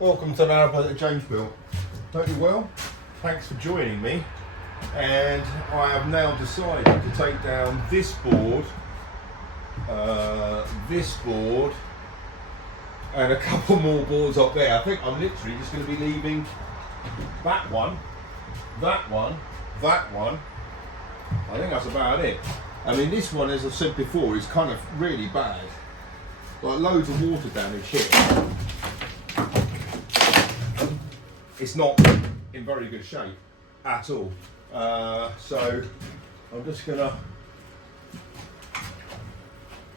Welcome to Narrowboat James Bill. Hope you're well. Thanks for joining me. And I have now decided to take down this board, and a couple more boards up there. I think I'm literally just going to be leaving that one, that one, that one. I think that's about it. I mean, this one, as I've said before, is kind of really bad. Like loads of water damage here. It's not in very good shape at all. So I'm just gonna,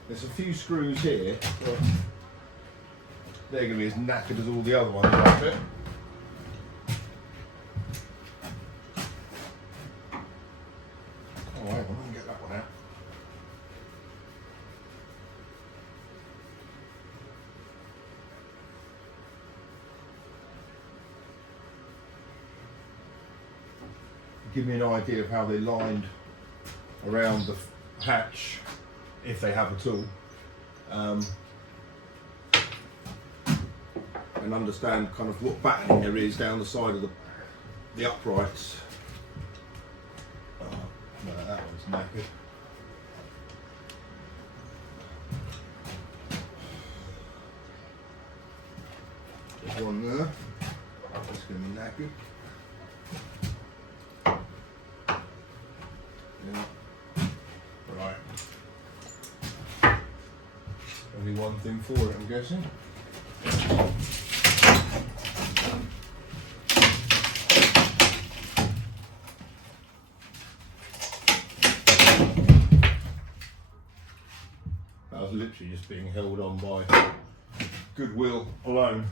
there's a few screws here, but they're gonna be as knackered as all the other ones, I bet. Oh, hang on, I can get that one out. Give me an idea of how they lined around the hatch, if they have at all, and understand kind of what battening there is down the side of the uprights. Oh, no, that one's knackered. There's one there, that's going to be knackered. Yeah. Right. Only one thing for it, I'm guessing. That was literally just being held on by goodwill alone.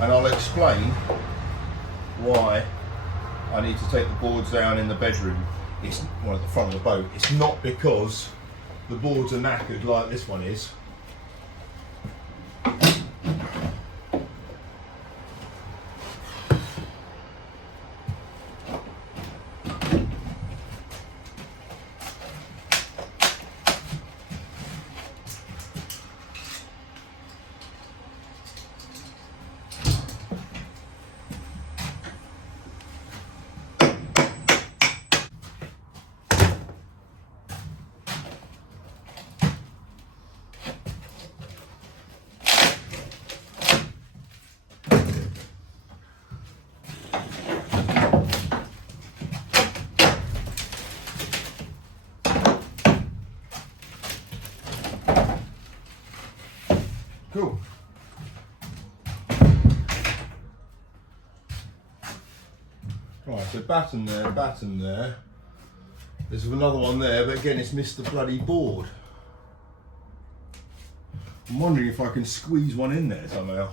And I'll explain why I need to take the boards down in the bedroom. It's at the front of the boat. It's not because the boards are knackered like this one is. Cool. Right, so batten there, batten there. There's another one there, but again, it's missed the bloody board. I'm wondering if I can squeeze one in there somehow.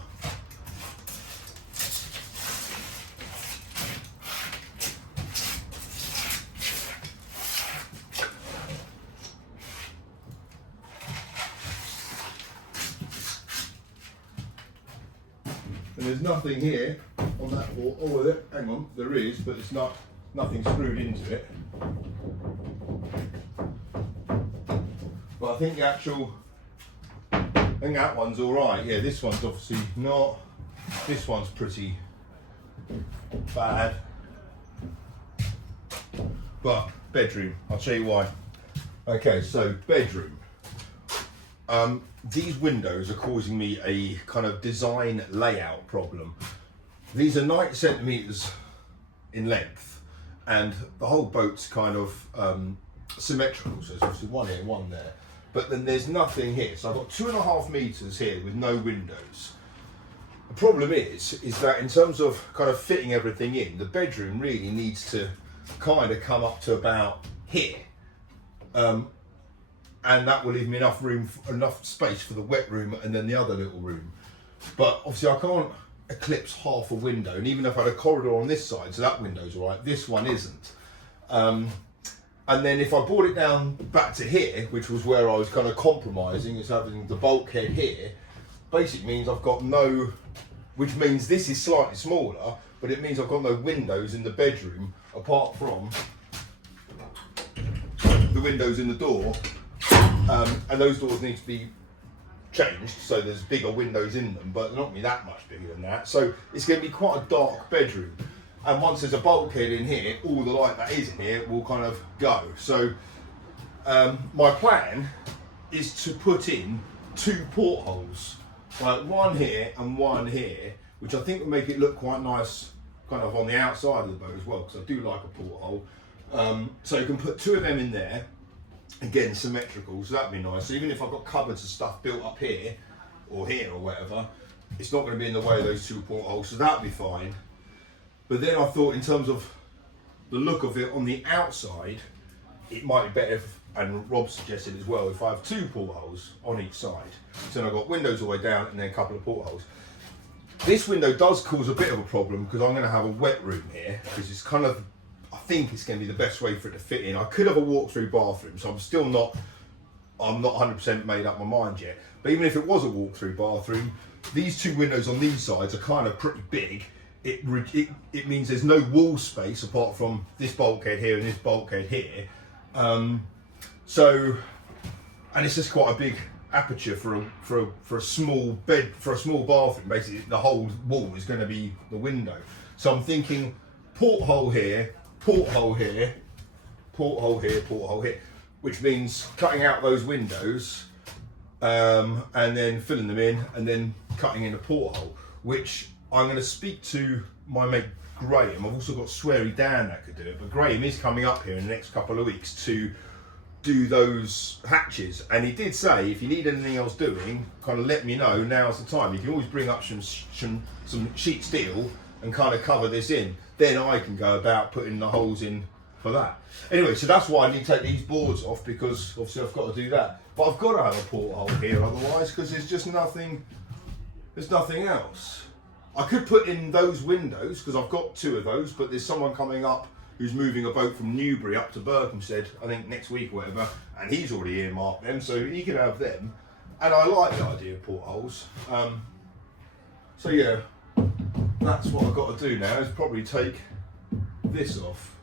And there's nothing here on that board. Oh, hang on, there is, but it's nothing screwed into it. But I think that one's all right. Yeah, this one's obviously not. This one's pretty bad. But bedroom, I'll show you why. Okay, so bedroom. These windows are causing me a kind of design layout problem. These are 90 centimeters in length, and the whole boat's kind of symmetrical. So there's obviously one here, one there, but then there's nothing here. So I've got 2.5 meters here with no windows. The problem is that in terms of kind of fitting everything in, the bedroom really needs to kind of come up to about here. And that will leave me enough room, enough space for the wet room and then the other little room. But obviously I can't eclipse half a window, and even if I had a corridor on this side, so that window's all right, this one isn't. And then if I brought it down back to here, which was where I was kind of compromising, is having the bulkhead here, basically means I've got no which means this is slightly smaller, but it means I've got no windows in the bedroom apart from the windows in the door, and those doors need to be changed, so there's bigger windows in them, but they're not going to be that much bigger than that. So it's going to be quite a dark bedroom, and once there's a bulkhead in here, all the light that is in here will kind of go. So my plan is to put in 2 portholes, like one here and one here, which I think will make it look quite nice kind of on the outside of the boat as well, because I do like a porthole. So you can put 2 of them in there, again symmetrical, so that'd be nice. So even if I've got cupboards and stuff built up here or whatever, it's not going to be in the way of those 2 portholes, so that'd be fine. But then I thought, in terms of the look of it on the outside, it might be better if, and Rob suggested as well, if I have 2 portholes on each side. So then I've got windows all the way down and then a couple of portholes. This window does cause a bit of a problem because I'm going to have a wet room here, because it's kind of, I think it's going to be the best way for it to fit in. I could have a walk-through bathroom, so I'm not 100% made up my mind yet. But even if it was a walk-through bathroom, these 2 windows on these sides are kind of pretty big. It means there's no wall space apart from this bulkhead here and this bulkhead here. So, and it's just quite a big aperture for a small bed, for a small bathroom. Basically, the whole wall is going to be the window. So I'm thinking porthole here, porthole here, porthole here, porthole here, which means cutting out those windows and then filling them in and then cutting in a porthole, which I'm going to speak to my mate Graham. I've also got Sweary Dan that could do it, but Graham is coming up here in the next couple of weeks to do those hatches, and he did say if you need anything else doing, kind of let me know, now's the time. You can always bring up some sheet steel and kind of cover this in, then I can go about putting the holes in for that. Anyway, so that's why I need to take these boards off, because obviously I've got to do that, but I've got to have a porthole here otherwise, because there's just nothing, there's nothing else. I could put in those windows because I've got 2 of those, but there's someone coming up who's moving a boat from Newbury up to Berkhamsted, I think next week or whatever, and he's already earmarked them, so he can have them. And I like the idea of portholes. So yeah, that's what I've got to do now, is probably take this off.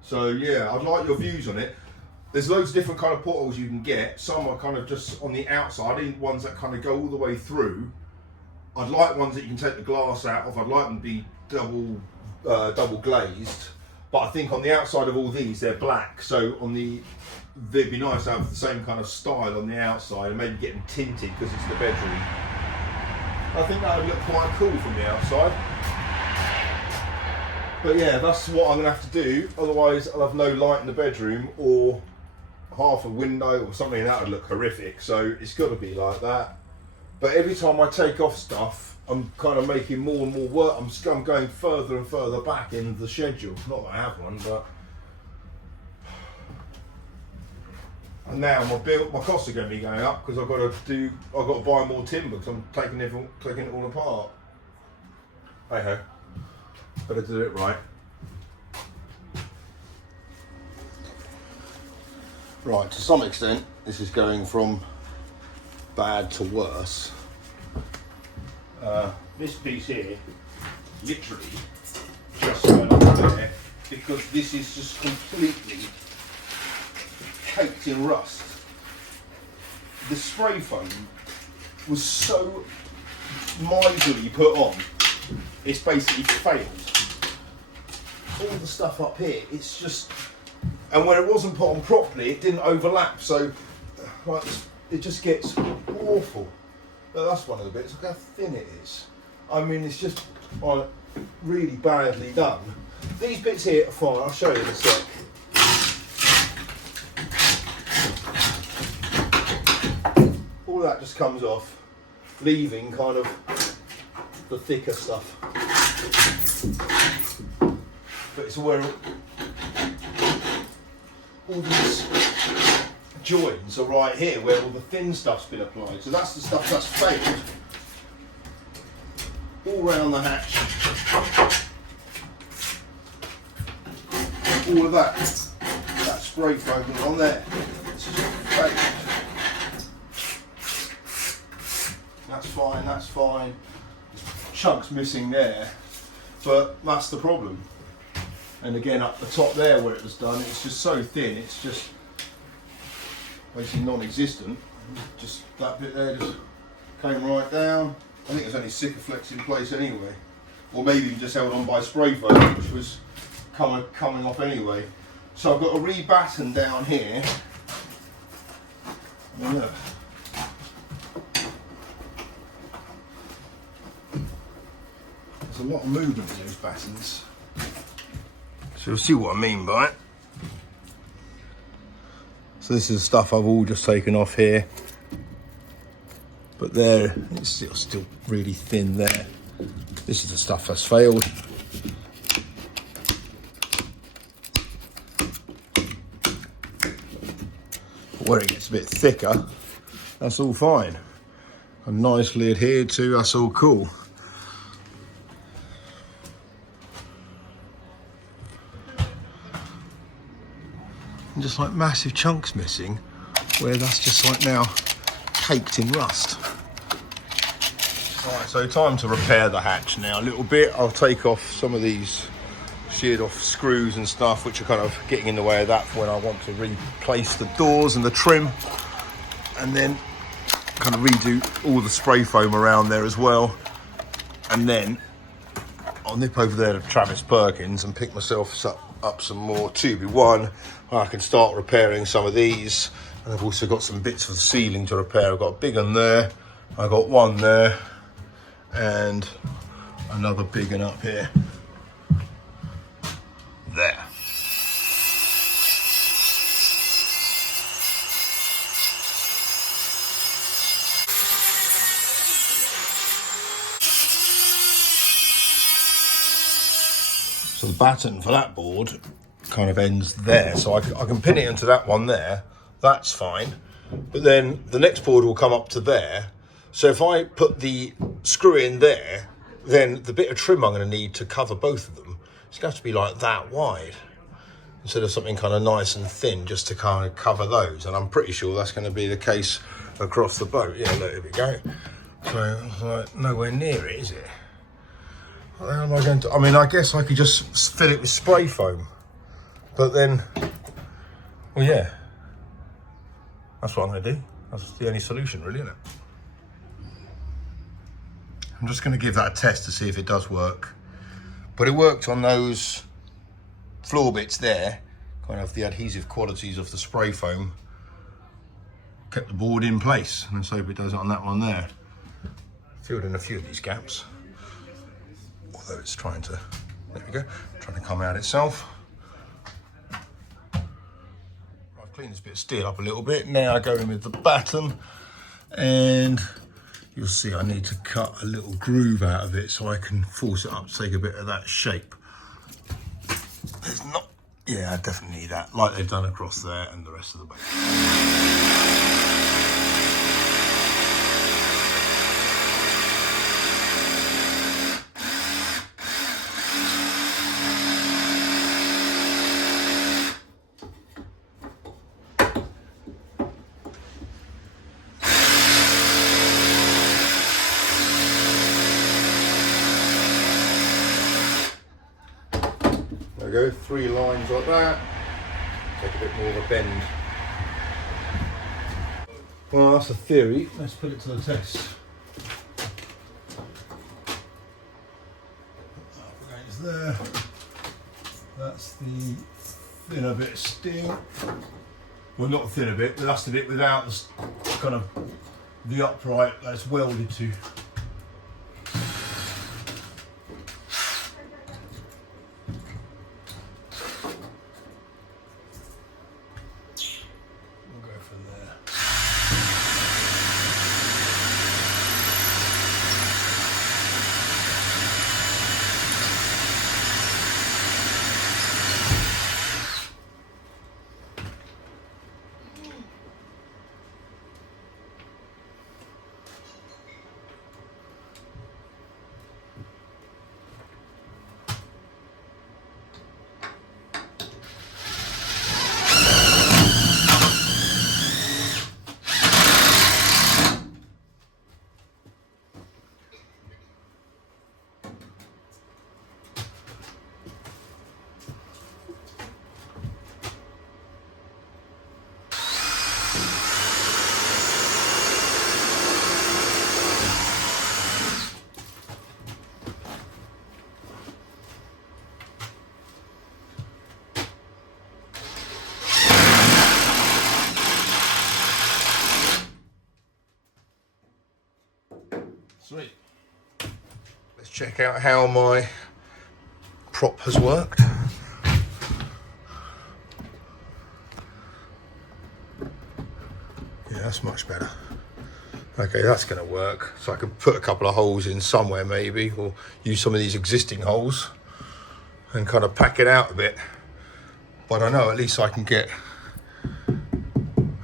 So yeah, I'd like your views on it. There's loads of different kind of portholes you can get. Some are kind of just on the outside, I need ones that kind of go all the way through. I'd like ones that you can take the glass out of. I'd like them to be double glazed, but I think on the outside of all these they're black, so on they'd be nice to have the same kind of style on the outside and maybe get them tinted because it's the bedroom. I think that would look quite cool from the outside. But yeah, that's what I'm going to have to do, otherwise I'll have no light in the bedroom or half a window or something, and that would look horrific. So it's got to be like that. But every time I take off stuff, I'm kind of making more and more work. I'm going further and further back in the schedule. Not that I have one, but and now my costs are going to be going up because I've got to buy more timber because I'm taking it all apart. Hey ho, better do it right. Right, to some extent, this is going from bad to worse. This piece here, literally just going up there because this is just completely caked in rust. The spray foam was so miserly put on, it's basically failed. All the stuff up here, it's just, and when it wasn't put on properly, it didn't overlap, so like, it just gets awful. But that's one of the bits. Look how thin it is. I mean, it's just really badly done. These bits here are fine. I'll show you in a sec. All that just comes off, leaving kind of the thicker stuff. But it's where all these joins are right here, where all the thin stuff's been applied. So that's the stuff that's failed. All round the hatch. All of that spray foam is on there. It's just failed. That's fine, that's fine. chunks missing there, but that's the problem. And again, up the top there where it was done, it's just so thin, it's just basically non-existent. Just that bit there just came right down. I think it was only Sikaflex in place anyway, or maybe even just held on by spray foam, which was coming off anyway. So I've got a re-batten down here. And look. There's a lot of movement in those battens. So you'll see what I mean by it. So this is the stuff I've all just taken off here. But there, it's still really thin there. This is the stuff that's failed. But where it gets a bit thicker, that's all fine. And nicely adhered to, that's all cool. And just like massive chunks missing, where that's just like now caked in rust. Right, so time to repair the hatch now a little bit. I'll take off some of these sheared off screws and stuff which are kind of getting in the way of that for when I want to replace the doors and the trim, and then kind of redo all the spray foam around there as well. And then I'll nip over there to Travis Perkins and pick myself up some more 2B1. I can start repairing some of these, and I've also got some bits of the ceiling to repair. I've got a big one there, I've got one there, and another big one up here. There. So the batten for that board kind of ends there, so I can pin it into that one there, that's fine. But then the next board will come up to there, so if I put the screw in there, then the bit of trim I'm going to need to cover both of them, it's going to have to be like that wide, instead of something kind of nice and thin just to kind of cover those. And I'm pretty sure that's going to be the case across the boat. Yeah, look, here we go. So like nowhere near it, is it? How am I going to? I mean, I guess I could just fill it with spray foam, but then, well, yeah, that's what I'm going to do. That's the only solution, really, isn't it? I'm just going to give that a test to see if it does work. But it worked on those floor bits there, kind of the adhesive qualities of the spray foam kept the board in place, and let's hope it does it on that one there. Filled in a few of these gaps, although it's trying to, there we go, trying to come out itself. I've cleaned this bit of steel up a little bit. Now I go in with the batten, and you'll see I need to cut a little groove out of it so I can force it up to take a bit of that shape. There's not, yeah, I definitely need that, like they've done across there and the rest of the boat. Go 3 lines like that, take a bit more of a bend. Well, that's a theory, let's put it to the test. That goes there, that's the thinner bit of steel. Well, not the thinner bit, but that's the bit without the kind of the upright that it's welded to. Sweet. Let's check out how my prop has worked. Yeah, that's much better. Okay, that's going to work. So I can put a couple of holes in somewhere maybe, or use some of these existing holes and kind of pack it out a bit. But I know at least I can get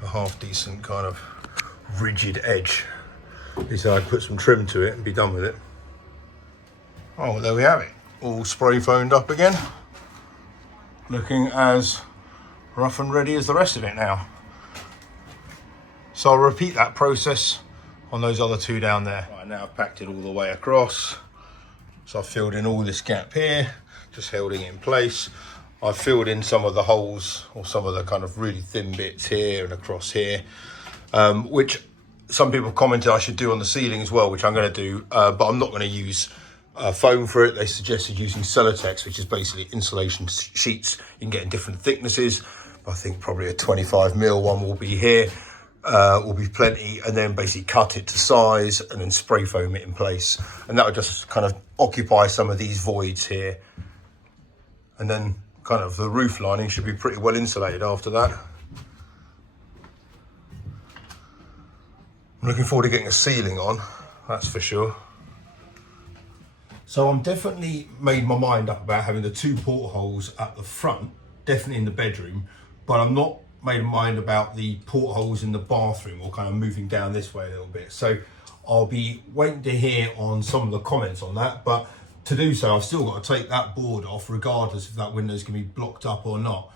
a half decent kind of rigid edge. At least I can put some trim to it and be done with it. Oh, well, there we have it. All spray foamed up again. Looking as rough and ready as the rest of it now. So I'll repeat that process on those other two down there. Right, now I've packed it all the way across. So I've filled in all this gap here, just holding it in place. I've filled in some of the holes or some of the kind of really thin bits here and across here, which some people commented I should do on the ceiling as well, which I'm going to do, but I'm not going to use foam for it. They suggested using Celotex, which is basically insulation sheets. You can get in different thicknesses. I think probably a 25mm one will be here. Will be plenty, and then basically cut it to size and then spray foam it in place, and that would just kind of occupy some of these voids here, and then kind of the roof lining should be pretty well insulated after that. I'm looking forward to getting a ceiling on, that's for sure. So I'm definitely made my mind up about having the two portholes at the front, definitely in the bedroom, but I'm not made a mind about the portholes in the bathroom, or kind of moving down this way a little bit. So I'll be waiting to hear on some of the comments on that, but to do so I've still got to take that board off regardless if that window's going to be blocked up or not.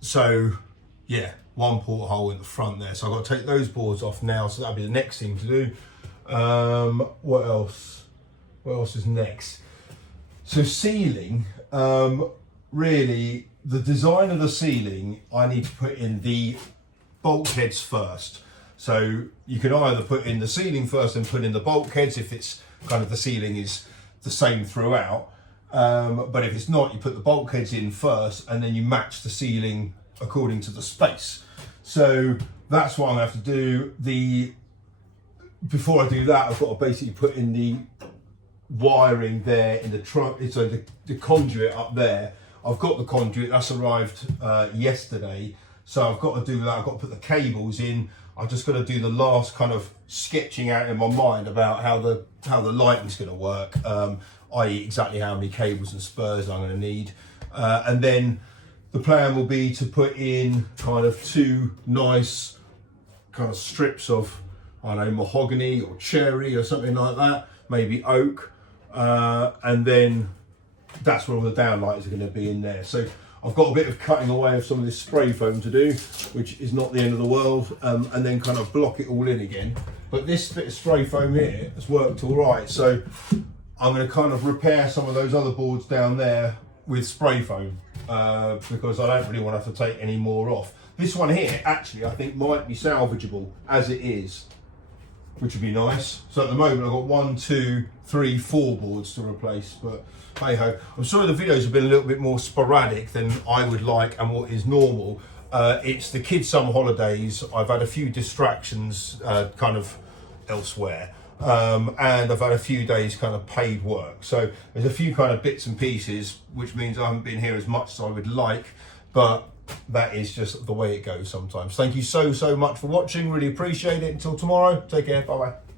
So yeah, one porthole in the front there, so I've got to take those boards off now, so that'll be the next thing to do. What else is next? So ceiling, really the design of the ceiling, I need to put in the bulkheads first. So you can either put in the ceiling first and put in the bulkheads if it's kind of the ceiling is the same throughout. But if it's not, you put the bulkheads in first and then you match the ceiling according to the space. So that's what I'm gonna have to do. Before I do that, I've got to basically put in the wiring there in the trunk, so the conduit up there. I've got the conduit, that's arrived yesterday, so I've got to do that. I've got to put the cables in. I've just got to do the last kind of sketching out in my mind about how the lighting's going to work, i.e. exactly how many cables and spurs I'm going to need, and then the plan will be to put in kind of two nice kind of strips of, I don't know, mahogany or cherry or something like that, maybe oak, and then that's where all the downlighters are going to be in there. So I've got a bit of cutting away of some of this spray foam to do, which is not the end of the world, and then kind of block it all in again. But this bit of spray foam here has worked all right, so I'm going to kind of repair some of those other boards down there with spray foam, because I don't really want to have to take any more off. This one here actually I think might be salvageable as it is, which would be nice. So at the moment I've got 1, 2, 3, 4 boards to replace, but hey ho. I'm sorry the videos have been a little bit more sporadic than I would like and what is normal. It's the kids' summer holidays. I've had a few distractions kind of elsewhere, and I've had a few days kind of paid work. So there's a few kind of bits and pieces, which means I haven't been here as much as I would like, but that is just the way it goes sometimes. Thank you so much for watching. Really appreciate it. Until tomorrow, take care. Bye bye.